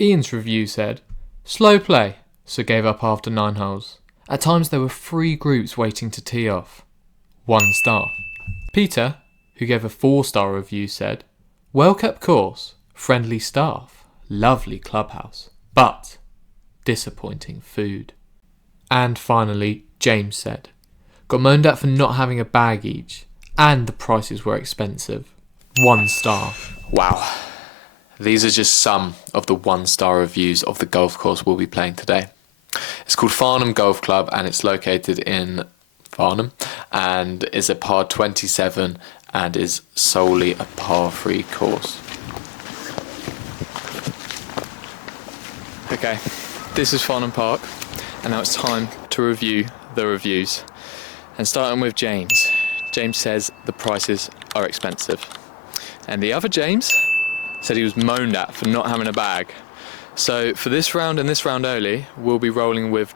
Ian's review said, slow play, so gave up after 9 holes. At times there were 3 groups waiting to tee off. 1 star. Peter, who gave a 4-star review, said, well kept course, friendly staff, lovely clubhouse, but disappointing food. And finally, James said, got moaned at for not having a bag each, and the prices were expensive. 1 star. Wow. These are just some of the 1-star reviews of the golf course we'll be playing today. It's called Farnham Golf Club and it's located in Farnham and is a par 27 and is solely a par 3 course. Okay, this is Farnham Park and now it's time to review the reviews. And starting with James. James says the prices are expensive. And the other James said he was moaned at for not having a bag. So for this round and this round only, we'll be rolling with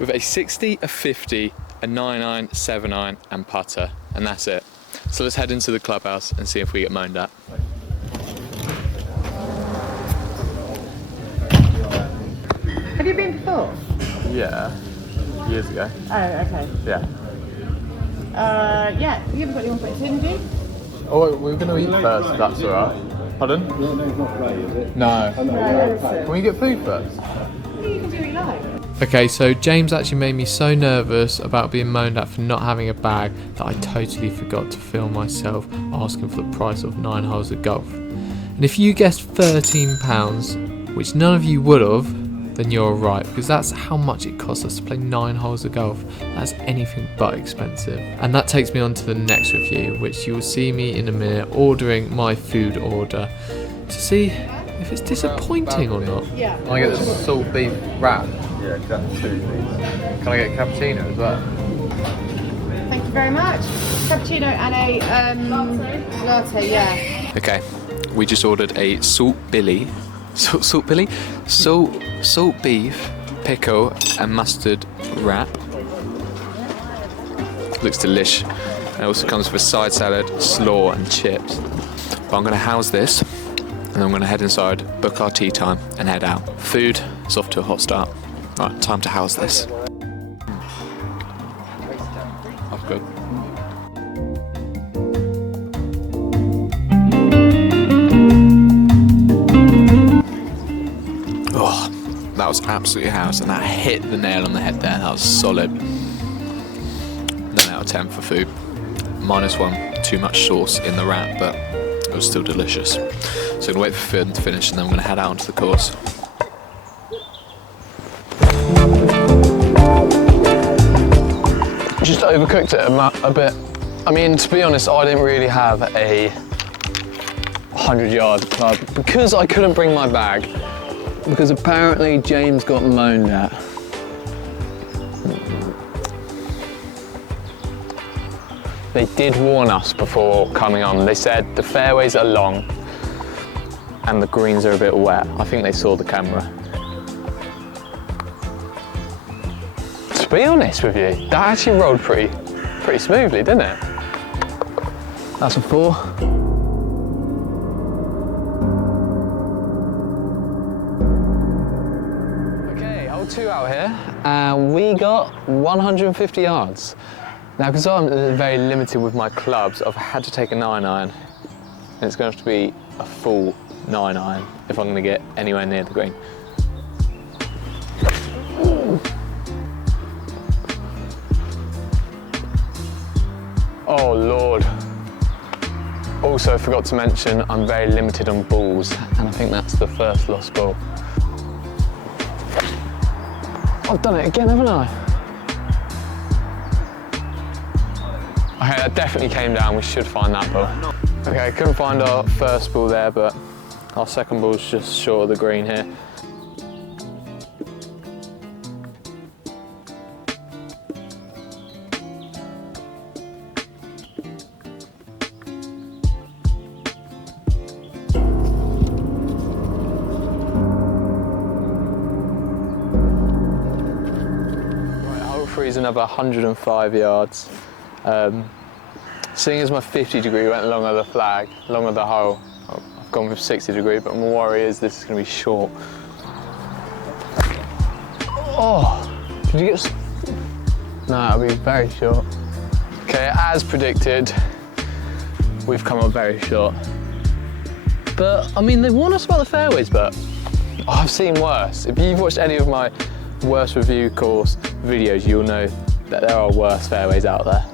a 60, a 50, a 9-iron, 7-iron and putter, and that's it. So let's head into the clubhouse and see if we get moaned at. Have you been before? Yeah, years ago. Oh, okay. Yeah. Yeah, you haven't got your 1.2, have you? Oh, we're going to eat first, if that's alright. Pardon? No, it's not play, is it? No. No, Can we get food first? you can do what you like. Okay, so James actually made me so nervous about being moaned at for not having a bag that I totally forgot to film myself asking for the price of 9 holes of golf. And if you guessed £13, which none of you would have, then you're right, because that's how much it costs us to play 9 holes of golf. That's anything but expensive. And that takes me on to the next review, which you will see me in a minute ordering my food order to see if it's disappointing or not. Yeah. Can I get the salt beef wrap? Yeah, exactly. 2 please. Can I get a cappuccino as well? Thank you very much. Cappuccino and a latte, yeah. Okay, we just ordered a salt beef, pickle and mustard wrap. Looks delish. And it also comes with a side salad, slaw and chips. But I'm going to house this and then I'm going to head inside, book our tea time and head out. Food is off to a hot start. Right, time to house this. That's good. Oh, that was absolutely house and that hit the nail on the head there. That was solid. 9 out of 10 for food. -1, too much sauce in the wrap, but it was still delicious. So I'm going to wait for food to finish and then I'm going to head out onto the course. Just overcooked it a bit. I mean, to be honest, I didn't really have a 100-yard club because I couldn't bring my bag. Because apparently James got moaned at. They did warn us before coming on. They said the fairways are long and the greens are a bit wet. I think they saw the camera. To be honest with you, that actually rolled pretty smoothly, didn't it? That's a 4. Okay, hole 2 out here, and we got 150 yards. Now, because I'm very limited with my clubs, I've had to take a 9-iron, and it's going to have to be a full 9-iron if I'm going to get anywhere near the green. Oh Lord. Also forgot to mention I'm very limited on balls and I think that's the first lost ball. I've done it again, haven't I? Okay, that definitely came down, we should find that ball. Okay, couldn't find our first ball there, but our second ball's just short of the green here. Is another 105 yards. Seeing as my 50 degree went along the flag, along the hole, I gone with 60 degree, but my worry is this is going to be short. Oh, did you get? No, it'll be very short. Okay, as predicted, we've come up very short. But I mean, they warned us about the fairways, but I've seen worse. If you've watched any of my worst review course videos, you'll know that there are worse fairways out there.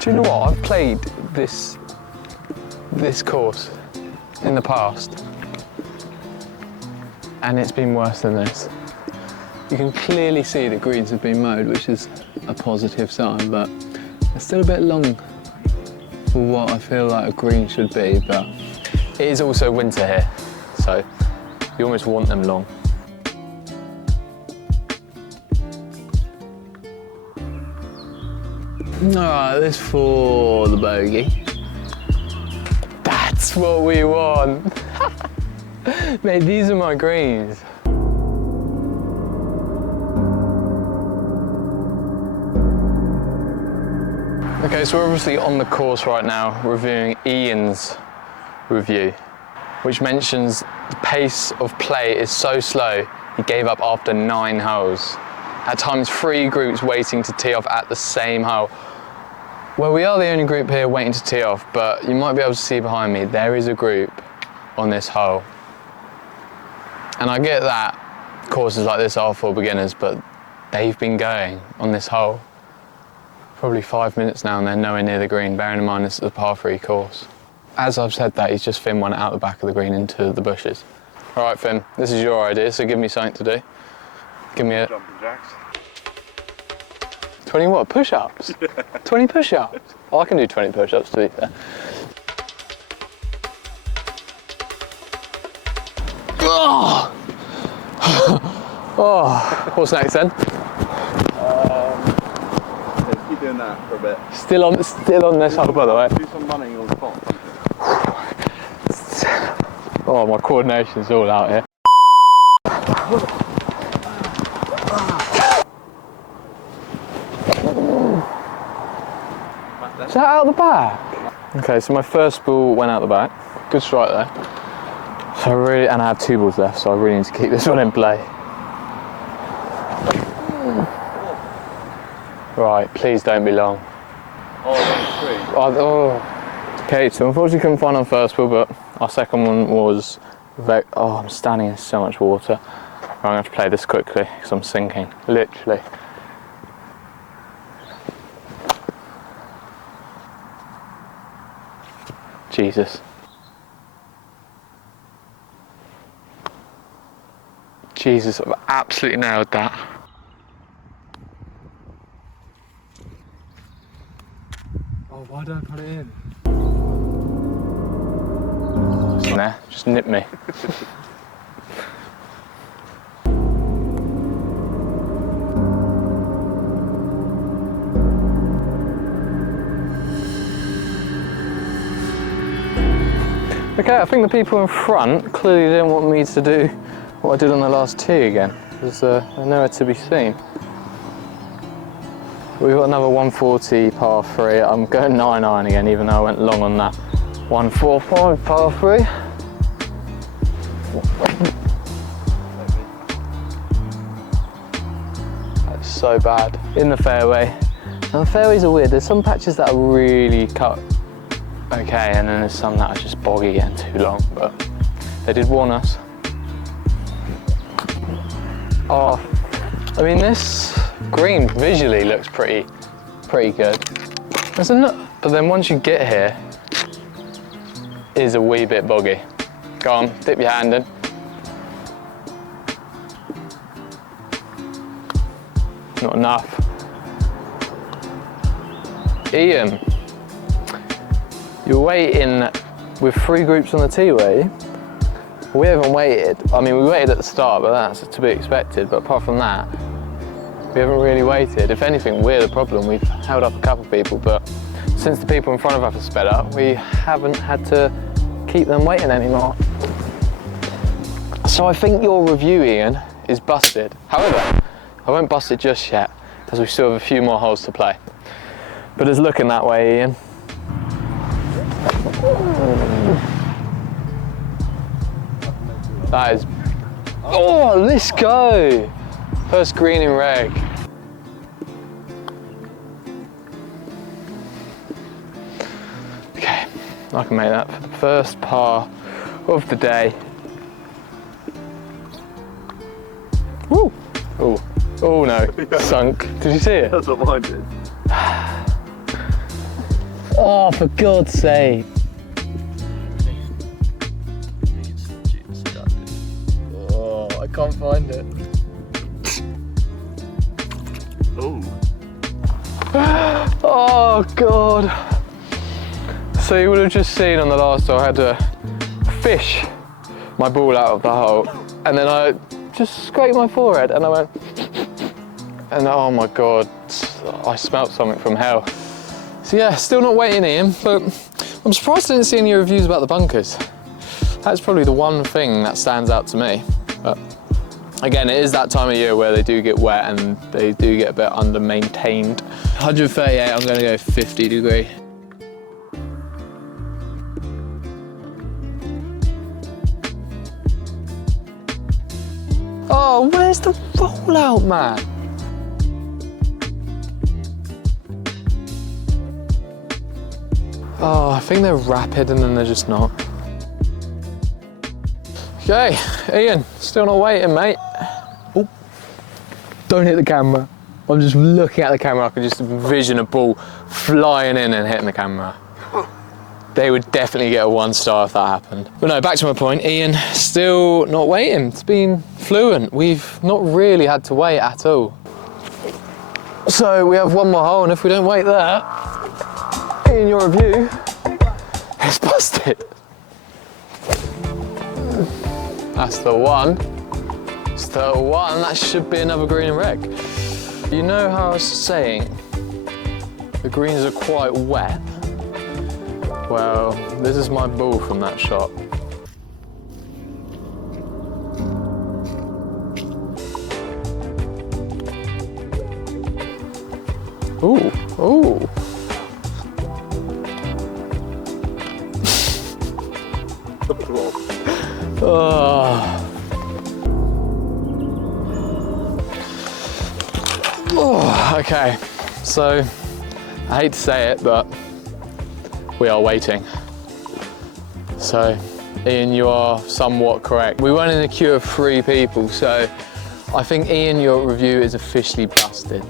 Do you know what? I've played this course in the past, and it's been worse than this. You can clearly see the greens have been mowed, which is a positive sign, but it's still a bit long for what I feel like a green should be, but it is also winter here, so you almost want them long. Alright, this for the bogey. That's what we want. Mate, these are my greens. Okay, so we're obviously on the course right now reviewing Ian's review, which mentions the pace of play is so slow he gave up after 9 holes. At times 3 groups waiting to tee off at the same hole. Well, we are the only group here waiting to tee off, but you might be able to see behind me, there is a group on this hole. And I get that courses like this are for beginners, but they've been going on this hole probably 5 minutes now and they're nowhere near the green, bearing in mind this is a par 3 course. As I've said that, he's just Finn one out the back of the green into the bushes. All right, Finn, this is your idea, so give me something to do. Give me a... Jumping jacks. 20 what? Push-ups? 20 push-ups? Oh, I can do 20 push-ups, to be fair. Oh! Oh, what's next then? Yeah, keep doing that for a bit. Still on this hole, by the way. Do some running on the spot. Oh, my coordination's all out here. Is that out the back? Okay, so my first ball went out the back. Good strike there. So and I have 2 balls left, so I really need to keep this one in play. Right, please don't be long. Oh, that's 3. Oh. Okay, so unfortunately couldn't find on first ball, but our second one was very... Oh, I'm standing in so much water. I'm going to have to play this quickly, because I'm sinking, literally. Jesus. Jesus, I've absolutely nailed that. Oh, why don't I put it in? It's in there, just nip me. Okay, I think the people in front clearly didn't want me to do what I did on the last tee again. There's nowhere to be seen. We've got another 140 par 3. I'm going 9-iron again, even though I went long on that 145 par 3. That's so bad. In the fairway. Now the fairways are weird. There's some patches that are really cut okay, and then there's some that are just boggy and too long, but they did warn us. Oh, I mean, this green visually looks pretty good. But then once you get here, it is a wee bit boggy. Go on, dip your hand in. Not enough. Ian, you're waiting with 3 groups on the tee, were you? We haven't waited. I mean, we waited at the start, but that's to be expected. But apart from that, we haven't really waited. If anything, we're the problem. We've held up a couple of people, but since the people in front of us have sped up, we haven't had to keep them waiting anymore. So I think your review, Ian, is busted. However, I won't bust it just yet, as we still have a few more holes to play. But it's looking that way, Ian. That is... Oh, let's go! First green in reg. Okay, I can make that for the first par of the day. Woo! Oh, oh no, sunk. Did you see it? That's what mine did. Oh, for God's sake. Oh, I can't find it. Oh. Oh God. So you would have just seen on the last hole I had to fish my ball out of the hole, and then I just scraped my forehead and I went, and oh my God, I smelt something from hell. So yeah, still not waiting, Ian, but I'm surprised I didn't see any reviews about the bunkers. That's probably the one thing that stands out to me. But again, it is that time of year where they do get wet and they do get a bit under-maintained. 138, I'm gonna go 50 degree. Oh, where's the rollout, man? Oh, I think they're rapid and then they're just not. Okay, Ian, still not waiting, mate. Oh, don't hit the camera. I'm just looking at the camera. I can just envision a ball flying in and hitting the camera. They would definitely get a 1 star if that happened. But no, back to my point, Ian, still not waiting. It's been fluent. We've not really had to wait at all. So we have 1 more hole, and if we don't wait there, in your review, it's busted. That's the one. It's the one. That should be another green and reg. You know how I was saying the greens are quite wet? Well, this is my ball from that shot. Ooh, ooh. Oh, okay, so I hate to say it, but we are waiting. So, Ian, you are somewhat correct. We weren't in a queue of 3 people, so I think, Ian, your review is officially busted.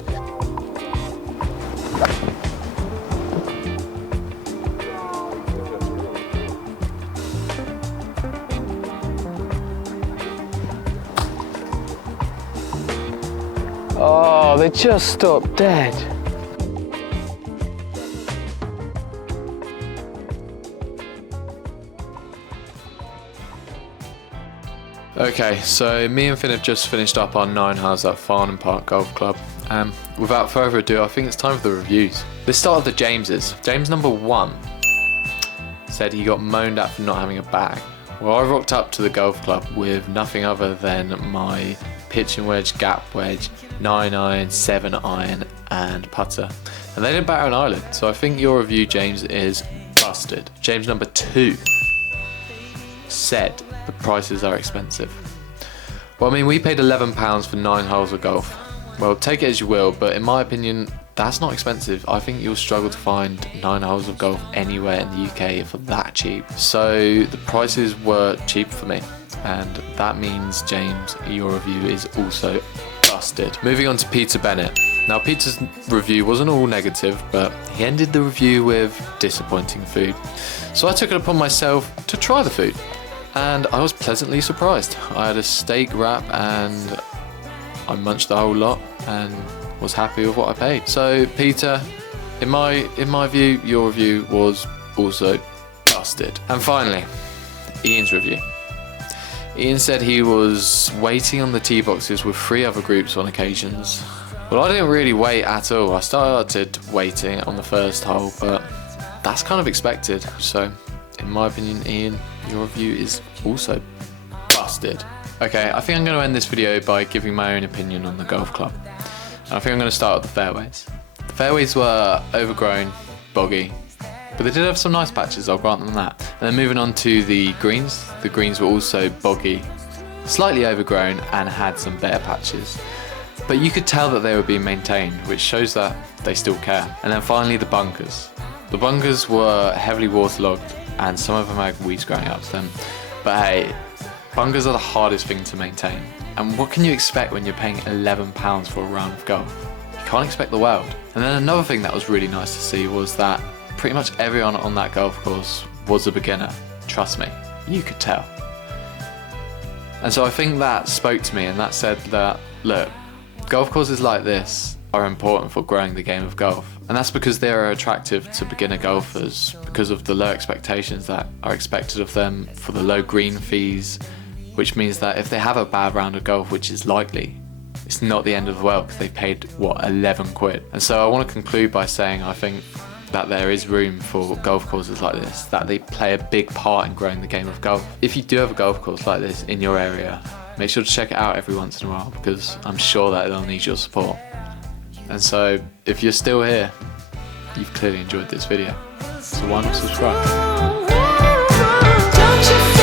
Oh, they just stopped dead. Okay, so me and Finn have just finished up our 9 holes at Farnham Park Golf Club. Without further ado, I think it's time for the reviews. Let's start with the Jameses. James number 1 said he got moaned at for not having a bag. Well, I rocked up to the golf club with nothing other than my pitching wedge, gap wedge, 9-iron, 7-iron and putter. And they didn't bat an eyelid, so I think your review, James, is busted. James number 2 said the prices are expensive. Well, I mean, we paid £11 for 9 holes of golf. Well, take it as you will, but in my opinion, that's not expensive. I think you'll struggle to find 9 holes of golf anywhere in the UK for that cheap. So the prices were cheap for me, and that means, James, your review is also busted. Moving on to Peter Bennett. Now, Peter's review wasn't all negative, but he ended the review with disappointing food. So I took it upon myself to try the food, and I was pleasantly surprised. I had a steak wrap and I munched the whole lot and was happy with what I paid. So Peter, in my view, your review was also busted. And finally, Ian's review. Ian said he was waiting on the tee boxes with 3 other groups on occasions. Well, I didn't really wait at all. I started waiting on the first hole, but that's kind of expected. So, in my opinion, Ian, your review is also busted. Okay, I think I'm going to end this video by giving my own opinion on the golf club. And I think I'm going to start with the fairways. The fairways were overgrown, boggy, but they did have some nice patches, I'll grant them that. And then moving on to the greens were also boggy slightly overgrown and had some bare patches. But you could tell that they were being maintained, which shows that they still care. And then finally the bunkers. The bunkers were heavily waterlogged and some of them had weeds growing up to them. But hey, bunkers are the hardest thing to maintain. And what can you expect when you're paying £11 for a round of golf? You can't expect the world. And then another thing that was really nice to see was that pretty much everyone on that golf course was a beginner. Trust me, you could tell. And so I think that spoke to me, and that said that, look, golf courses like this are important for growing the game of golf. And that's because they are attractive to beginner golfers because of the low expectations that are expected of them, for the low green fees, which means that if they have a bad round of golf, which is likely, it's not the end of the world because they paid, what, 11 quid. And so I want to conclude by saying I think that there is room for golf courses like this, that they play a big part in growing the game of golf. If you do have a golf course like this in your area, make sure to check it out every once in a while because I'm sure that they'll need your support. And so if you're still here, you've clearly enjoyed this video. So why not subscribe? Don't you